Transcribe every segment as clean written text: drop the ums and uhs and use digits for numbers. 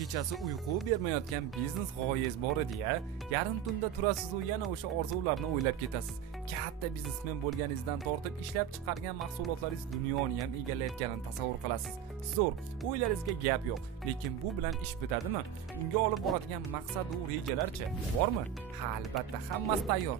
Kechasi uyqu bermayotgan biznes g'oyangiz bor edi-ya. Yarim tunda turasiz u yana o'sha orzularni o'ylab ketasiz. Katta biznesmen bo'lganingizdan tortib ishlab chiqargan mahsulotlaringiz dunyoni ham egallayotganini tasavvur qilasiz. Zo'r, o'ylaringizga gap yo'q, lekin bu bilan ish bitadimi? Unga olib boradigan maqsad va rejalarchi bormi? Ha, albatta, hammasi tayyor,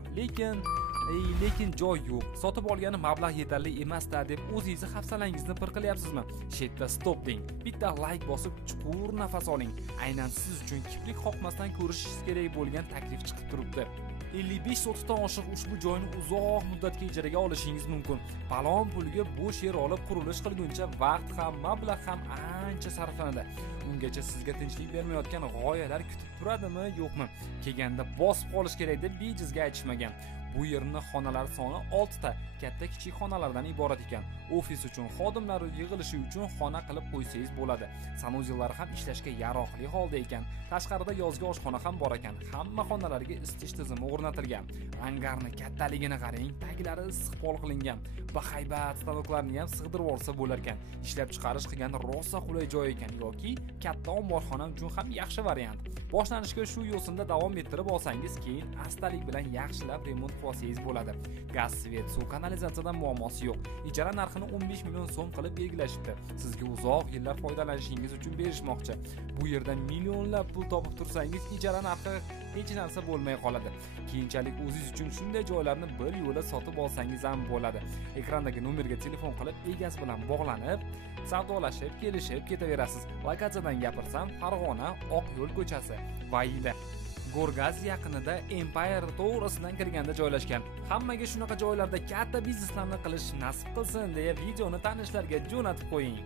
lekin joy yo'q. Sotib olgani mablag' yetarli emas-da deb o'zingizni hafsalangizni pir qilyapsizmi? Shetda stop deng. Bitta like bosib chuqur nafas oling. Aynan siz uchun kiprik qoqmasdan ko'rishingiz kerak bo'lgan taklif chiqib turibdi. 55 sotixdan oshiq ushbu joyni uzoq muddatga ijaraga olishingiz mumkin. Palon pulga bo'sh yer olib qurilish qilguncha vaqt ham, mablag' ham ancha sarflanadi. Ungacha sizga tinchlik bermayotgan g'oyalar kutib turadimi, yo'qmi? Kelganda bosib qolish kerak deb bejizga aytishmagan. Bu yerning xonalar soni 6 ta, katta-kichik xonalardan iborat ekan. Ofis uchun, xodimlar yig'ilishi uchun xona qilib qo'ysangiz bo'ladi. Sanuzellar ham ishlashga yaroqli holda ekan. Tashqarida yozgi oshxona ham bor ekan. Hamma xonalarga isitish tizimi o'rnatilgan. Angarni kattaligini qarang, taglari issiq pol qilingan. Bahaybat stanoklarni ham sig'dirib olsa bo'lar ekan. Ishlab chiqarish qilgan rosa qulay joy ekan yoki katta omborxona uchun ham yaxshi variant. Boshlanishga shu yo'sinda davom ettirib olsangiz, keyin astalik bilan yaxshilab remont qilsangiz bo'ladi. Gaz, svet, suv, kanalizatsiyadan muammosi yo'q. Ijara narxini 15 million so'm qilib belgilashibdi. Sizga uzoq yillar foydalanishingiz uchun berishmoqchi. Bu yerda millionlab pul topib tursangiz, ijara narxi hech narsa bo'lmay qoladi. Keyinchalik o'zingiz uchun shunday joylarni bir yo'la sotib olsangiz ham bo'ladi. Ekrandagi nomerga telefon qilib, egasi bilan bog'lanib, savdolashib, kelishib ketaverasiz. Lokatsiyadan gapirsam, Farg'ona Oqyo'l ko'chasi, Vaida. Gorgaz yaqinida Empire to'g'risidan kirganda joylashgan. Hammaga shunaqa joylarda katta bizneslarni qilish nasib qilsin deya videoni tanishlarga jo'natib qo'ying.